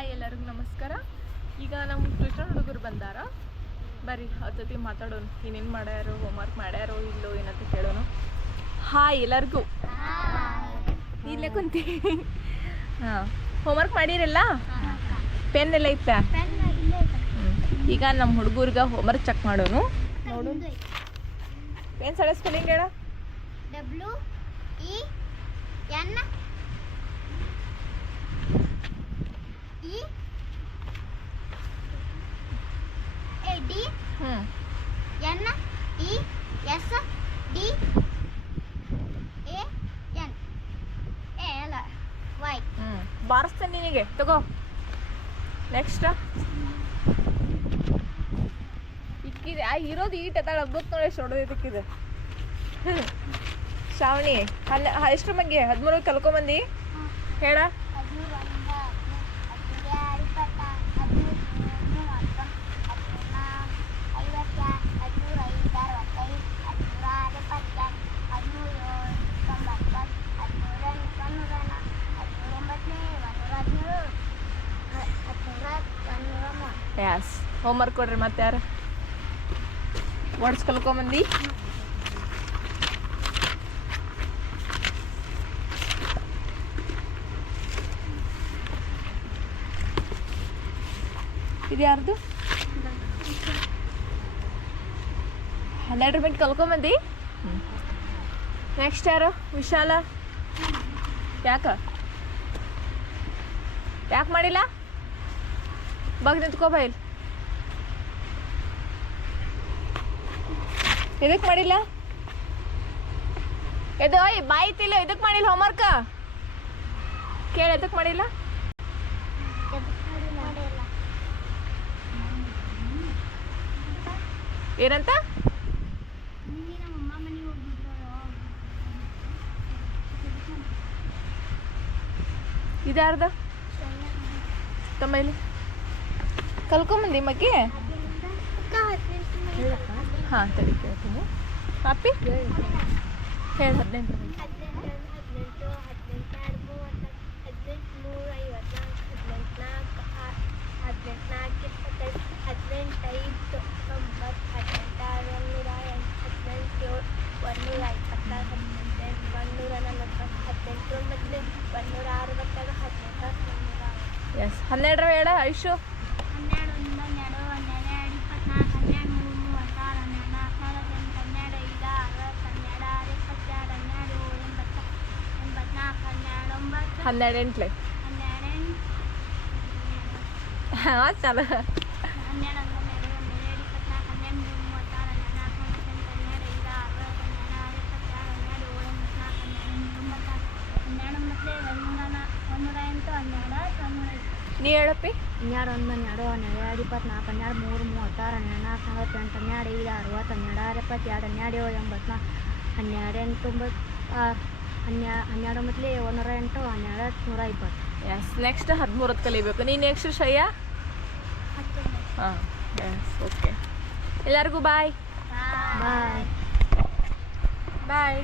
Hi ಎಲ್ಲರಿಗೂ ನಮಸ್ಕಾರ. ಈಗ ನಮ್ಮ ಟ್ಯೂಷನ್ ಹುಡುಗರು ಬಂದಾರ. ಬರ್ರಿ ಅವ್ರ ಜೊತೆ ಮಾತಾಡೋಣ. ಏನೇನು ಮಾಡ್ಯಾರೋ ಹೋಮ್ವರ್ಕ್ ಮಾಡ್ಯಾರೋ ಇಲ್ಲೋ ಏನಂತ ಕೇಳೋಣ. ಹಾಯ್ ಎಲ್ಲರಿಗೂ. ಇಲ್ಲೇ ಕುಂತಿ. ಹಾಂ ಹೋಮ್ವರ್ಕ್ ಮಾಡಿರಲ್ಲ? ಪೆನ್ ಎಲ್ಲ ಇತ್ತ. ಈಗ ನಮ್ಮ ಹೋಮ್ ಹೋಮ್ವರ್ಕ್ ಚೆಕ್ ಮಾಡೋನು ನೋಡು. ಪೆನ್ ಸ್ಪೆಲ್ಲಿಂಗ್ ಹೇಳ. W E N E A D ಹ್ಞೂ N E S D A N. A ಅಲ್ಲ ವೈ. ಹ್ಞೂ ಬಾರಿಸ್ತೇನೆ ನಿನಗೆ ತಗೋ. ನೆಕ್ಸ್ಟ್ ಇಕ್ಕಿದೆ. ಆ ಇರೋದು ಈಟ್ ಅದಾಳ ಹಬ್ಬಕ್ಕೆ ನೋಡಿ ಎಷ್ಟು ಹೊಡೆದಿಕ್ಕಿದೆ ಶ್ರಾವಣಿ ಹ- ಎಷ್ಟ್ರ ಬಗ್ಗೆ ಹದಿಮೂರು ಕಲ್ಕೊಂಬಂದಿ? ಹೇಳ ಹದಿಮೂರು ಒಂದು ಹದಿಮೂರು ಇಪ್ಪತ್ತ ಹದಿಮೂರು ಮೂವತ್ತು ಹದಿಮೂರು ಐವತ್ತ ಹದಿಮೂರು ಐದು ಅರವತ್ತೈದು ಹದಿಮೂರು ಆರು ಎಪ್ಪತ್ತೆಂಟು ಹದಿಮೂರು ಏಳು ತೊಂಬತ್ತು ಹದಿಮೂರು ಎಂಟು ಒಂದೂರ ಹದಿಮೂರು ಒಂಬತ್ತನೇ ಒಂದೂರ ಹದಿಮೂರು ಹದಿಮೂರ ಒಂದೂರ ಯಾಸ್ ಹೋಮ್ವರ್ಕ್ ಕೊಡ್ರಿ ಮತ್ತೆ ಯಾರು? ವರ್ಡ್ಸ್ ಬಂದಿ ಇದು ಯಾರ್ದು? ಹನ್ನೆರಡು ರೂಪಾಯಿ ಬಂದಿ ನೆಕ್ಸ್ಟ್ ಯಾರು? ವಿಶಾಲ? ಯಾಕ? ಯಾಕೆ ಮಾಡಿಲ್ಲ? ಬಗ್ ನಿಂತ್ಕೋ ಇದಕ್ಕೆ ಮಾಡಿಲ್ಲ ಎದು ಓಯ್ ಬಾಯ್ತಿಲ್ಲ ಇದಕ್ಕೆ ಮಾಡಿಲ್ಲ ಹೋಮ್ವರ್ಕ ಕೇಳ ಎದಕ್ಕೆ ಮಾಡಿಲ್ಲ ಏನಂತ ಇದ್ಯಾರ್ದ ತಮ್ಮ ಇಲ್ಲಿ ಕಲ್ಕೊಂಬಂದಿ ಮಗ್ಗೆ? ಹಾಂ ತಡಿ ಕೇಳ್ತೀನಿ. ಪಾಪಿ? ಹೇಳಿ, ಹದಿನೆಂಟು ಹದಿನೆಂಟೈದು ತೊಂಬತ್ತು ಹದಿನೆಂಟಾರು ನೂರ ಎಂಟು ಹದಿನೆಂಟು ಏಳು ಒಂದೂರ ಇಪ್ಪತ್ತಾರು ಹದಿನೆಂಟು ಒಂದೂರ ನಲವತ್ತು ಹದಿನೆಂಟು ಒಂಬತ್ತು ಒಂದೂರ ಅರವತ್ತೆರಡು ಹದಿನೆಂಟು ಎಸ್ ಹನ್ನೆರಡರ ಹೇಳ ಐಶು ಹನ್ನೆರಡು ಒಂದು ಹನ್ನೆರಡು ಹನ್ನೆರಡು ಇಪ್ಪತ್ನಾಲ್ಕು ಹನ್ನೆರಡು ಮೂರು ಮೂವತ್ತಾರು ಹನ್ನೆರಡು ನಾಲ್ಕು ನಲವತ್ತೆಂಟು ಹನ್ನೆರಡು ಐದು ಅರವತ್ತು ಹನ್ನೆರಡು ಆರು ಇಪ್ಪತ್ತೆರಡು ಹನ್ನೆರಡು ಏಳು ಎಂಬತ್ತು ಎಂಬತ್ನಾಲ್ಕು ಹನ್ನೆರಡು ಒಂಬತ್ತು ಹನ್ನೆರಡು ಎಂಟ್ಲೆ ಹನ್ನೆರಡು ಎಂಟು ಹಾಂ ಚಲ ಹನ್ನೆರಡು ಒಂದು ಹನ್ನೆರಡು ಹನ್ನೆರಡು ಇಪ್ಪತ್ನಾಲ್ಕು ಹನ್ನೆರಡು ಮೂರು ಮೂವತ್ತಾರು ಹನ್ನೆರಡು ನಾಲ್ಕು ನಲವತ್ತೆಂಟು ಹನ್ನೆರಡು ಐದು ಅರವತ್ತು ಹನ್ನೆರಡು ಆರು ಇಪ್ಪತ್ತೆರಡು ಹನ್ನೆರಡು ಏಳು ಎಂಬತ್ನಾಲ್ಕು ಹನ್ನೆರಡು ಎಂಟು ಒಂಬತ್ತಾರು ಹನ್ನೆರಡು ಒಂಬತ್ತು ಒಂದೂರ ಒಂದೂರ ಎಂಟು ಹನ್ನೆರಡು ತೊನ್ನೂರ ನೀ ಹೇಳಪ್ಪಿ. ಹನ್ನೆರಡು ಒಂದು ಹನ್ನೆರಡು ಹನ್ನೆರಡು ಇಪ್ಪತ್ನಾಲ್ಕು ಹನ್ನೆರಡು ಮೂರು ಮೂವತ್ತಾರು ಹನ್ನೆರಡು ನಾಲ್ಕು ನಲವತ್ತೆಂಟು ಹನ್ನೆರಡು ಐದು ಅರವತ್ತು ಹನ್ನೆರಡು ಆರು ಎಪ್ಪತ್ತೆರಡು ಹನ್ನೆರಡು ಏಳು ಎಂಬತ್ನಾಲ್ಕು ಹನ್ನೆರಡು ಎಂಟು ಒಂಬತ್ತು ಹನ್ನೆರಡು ಮೊದಲೇ ಒಂದೂರ ಎಂಟು ಹನ್ನೆರಡು ನೂರ ಇಪ್ಪತ್ತು. ಎಸ್ ನೆಕ್ಸ್ಟ್ ಹದಿಮೂರತ್ತು ಕಲಿಬೇಕು. ನೀನು ನೆಕ್ಸ್ಟ್ ಶ್ರೇಯ? ಹಾಂ ಎಸ್ ಓಕೆ ಎಲ್ಲರಿಗೂ ಬಾಯ್ ಬಾಯ್ ಬಾಯ್